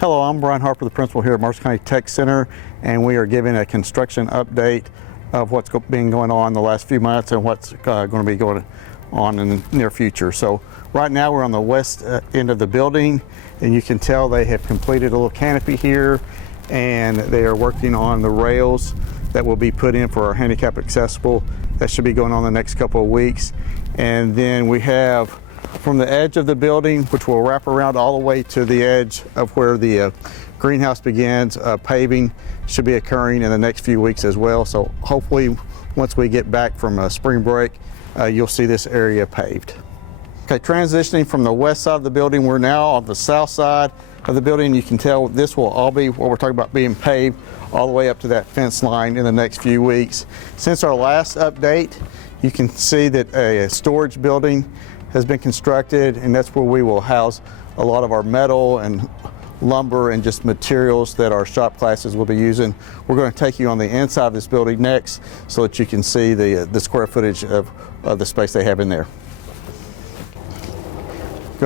Hello, I'm Brian Harper, the principal here at Mercer County Tech Center, and we are giving a construction update of what's been going on the last few months and what's going to be going on in the near future. So right now we're on the west end of the building, and you can tell they have completed a little canopy here, and they are working on the rails that will be put in for our handicap accessible. That should be going on the next couple of weeks. And then we have from the edge of the building, which will wrap around all the way to the edge of where the greenhouse begins, paving should be occurring in the next few weeks as well. So hopefully once we get back from spring break, you'll see this area paved. Okay, transitioning from the west side of the building, we're now on the south side of the building. You can tell this will all be what we're talking about being paved all the way up to that fence line in the next few weeks. Since our last update, you can see that a storage building has been constructed, and that's where we will house a lot of our metal and lumber and just materials that our shop classes will be using. We're going to take you on the inside of this building next so that you can see the square footage of the space they have in there.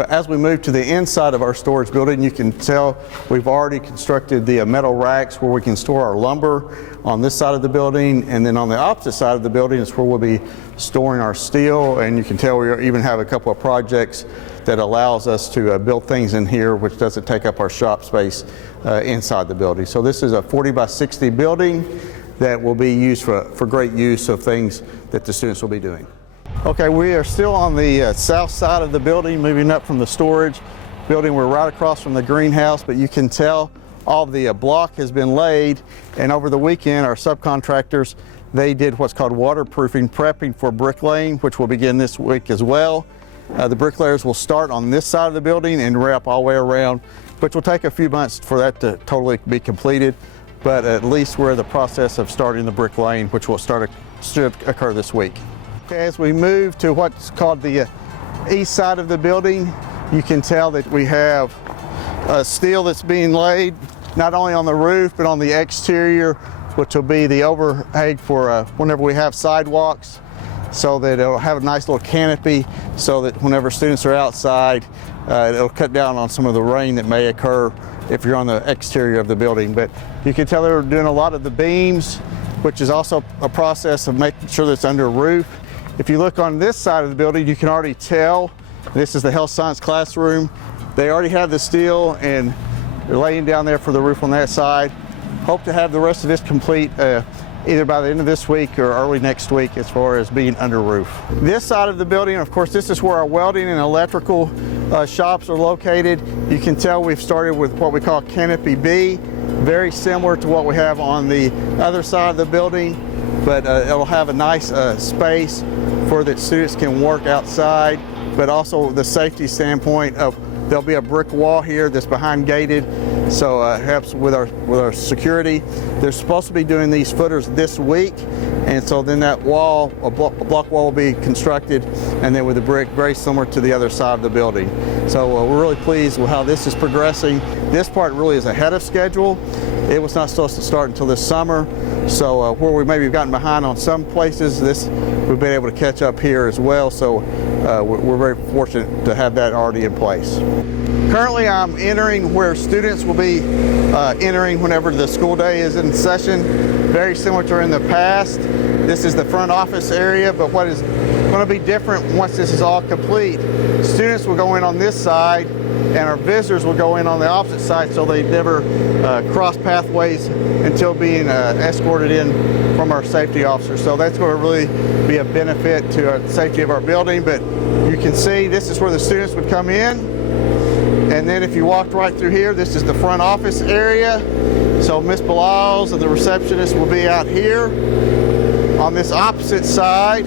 As we move to the inside of our storage building, you can tell we've already constructed the metal racks where we can store our lumber on this side of the building, and then on the opposite side of the building is where we'll be storing our steel. And you can tell we even have a couple of projects that allows us to build things in here which doesn't take up our shop space inside the building. So this is a 40 by 60 building that will be used for great use of things that the students will be doing. Okay, we are still on the south side of the building, moving up from the storage building. We're right across from the greenhouse, but you can tell all the block has been laid, and over the weekend our subcontractors, they did what's called waterproofing, prepping for bricklaying, which will begin this week as well. The bricklayers will start on this side of the building and wrap all the way around, which will take a few months for that to totally be completed, but at least we're in the process of starting the bricklaying, which will should occur this week. Okay, as we move to what's called the east side of the building, you can tell that we have steel that's being laid not only on the roof but on the exterior, which will be the overhang for whenever we have sidewalks, so that it'll have a nice little canopy so that whenever students are outside, it'll cut down on some of the rain that may occur if you're on the exterior of the building. But you can tell they're doing a lot of the beams, which is also a process of making sure that it's under a roof. If you look on this side of the building, you can already tell this is the health science classroom. They already have the steel and they're laying down there for the roof on that side. Hope to have the rest of this complete either by the end of this week or early next week as far as being under roof. This side of the building, of course, this is where our welding and electrical shops are located. You can tell we've started with what we call Canopy B, very similar to what we have on the other side of the building, but it'll have a nice space for that students can work outside, but also the safety standpoint of there'll be a brick wall here that's behind gated, so it helps with our security. They're supposed to be doing these footers this week, and so then that wall, a block wall will be constructed, and then with the brick very similar to the other side of the building. So we're really pleased with how this is progressing. This part really is ahead of schedule. It was not supposed to start until this summer, so where we maybe have gotten behind on some places, we've been able to catch up here as well, so we're very fortunate to have that already in place. Currently I'm entering where students will be entering whenever the school day is in session, very similar to in the past. This is the front office area, but what is going to be different once this is all complete, students will go in on this side and our visitors will go in on the opposite side, so they never cross pathways until being escorted in from our safety officers. So that's going to really be a benefit to the safety of our building. But you can see this is where the students would come in, and then if you walked right through here, this is the front office area. So Miss Bilal's and the receptionist will be out here. On this opposite side,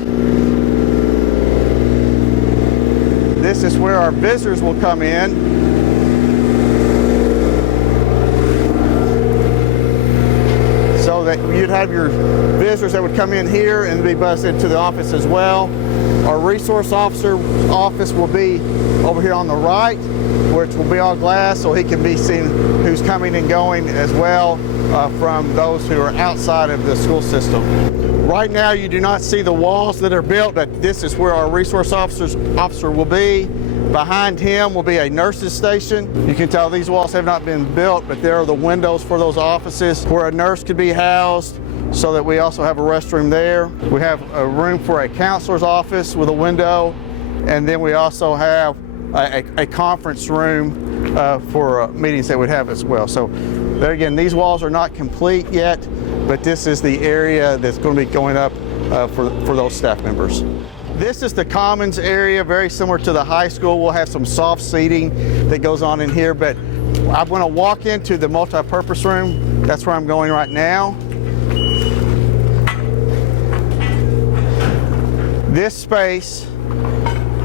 this is where our visitors will come in. So that you'd have your visitors that would come in here and be buzzed into the office as well. Our resource officer office will be over here on the right, which will be all glass, so he can be seen who's coming and going as well from those who are outside of the school system. Right now you do not see the walls that are built, but this is where our resource officer will be. Behind him will be a nurse's station. You can tell these walls have not been built, but there are the windows for those offices where a nurse could be housed, so that we also have a restroom there. We have a room for a counselor's office with a window, and then we also have a conference room for meetings that we'd have as well. So there again, these walls are not complete yet, but this is the area that's going to be going up for those staff members. This is the commons area, very similar to the high school. We'll have some soft seating that goes on in here, but I'm going to walk into the multi-purpose room. That's where I'm going right now. This space,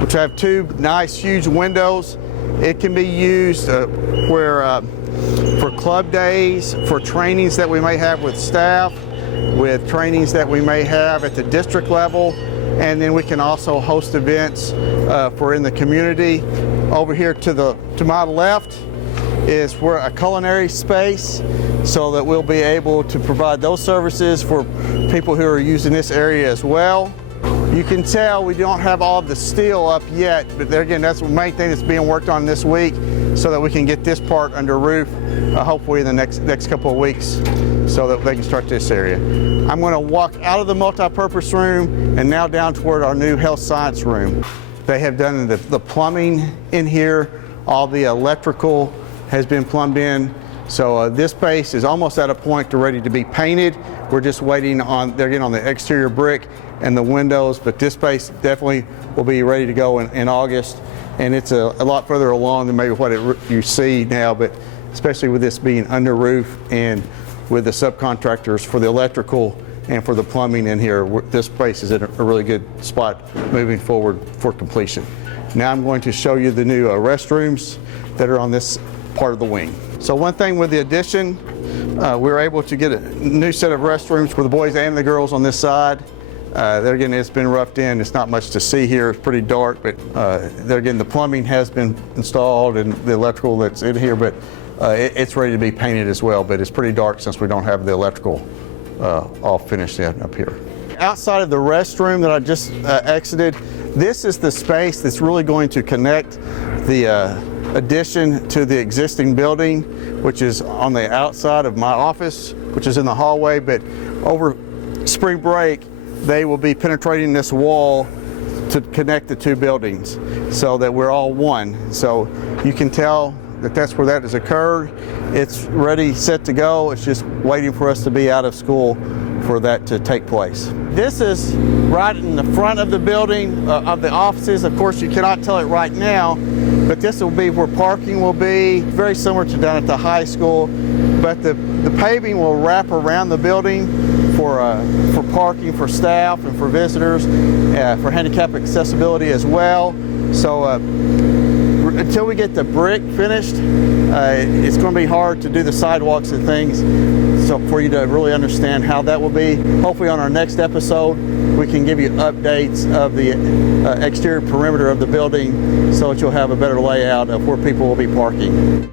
which have two nice huge windows, it can be used for club days, for trainings that we may have with staff, with trainings that we may have at the district level, and then we can also host events for in the community. Over here to my left is for a culinary space, so that we'll be able to provide those services for people who are using this area as well. You can tell we don't have all of the steel up yet, but there again, that's the main thing that's being worked on this week, so that we can get this part under roof hopefully in the next couple of weeks, so that they can start this area. I'm going to walk out of the multi-purpose room and now down toward our new health science room. They have done the plumbing in here. All the electrical has been plumbed in. So this space is almost at a point to ready to be painted. We're just waiting on, they're getting on the exterior brick and the windows, but this space definitely will be ready to go in August. And it's a lot further along than maybe what you see now, but especially with this being under roof and with the subcontractors for the electrical and for the plumbing in here, this space is in a really good spot moving forward for completion. Now I'm going to show you the new restrooms that are on this part of the wing. So one thing with the addition, we were able to get a new set of restrooms for the boys and the girls on this side. There again, it's been roughed in. It's not much to see here. It's pretty dark, but there again, the plumbing has been installed and the electrical that's in here, but it's ready to be painted as well, but it's pretty dark since we don't have the electrical all finished in up here. Outside of the restroom that I just exited, this is the space that's really going to connect the addition to the existing building, which is on the outside of my office, which is in the hallway, but over spring break, they will be penetrating this wall to connect the two buildings so that we're all one. So you can tell that that's where that has occurred. It's ready, set to go. It's just waiting for us to be out of school for that to take place. This is right in the front of the building, of the offices. Of course, you cannot tell it right now, but this will be where parking will be, very similar to down at the high school, but the paving will wrap around the building for parking for staff and for visitors, for handicap accessibility as well. So until we get the brick finished, it's going to be hard to do the sidewalks and things, so for you to really understand how that will be. Hopefully on our next episode, we can give you updates of the exterior perimeter of the building so that you'll have a better layout of where people will be parking.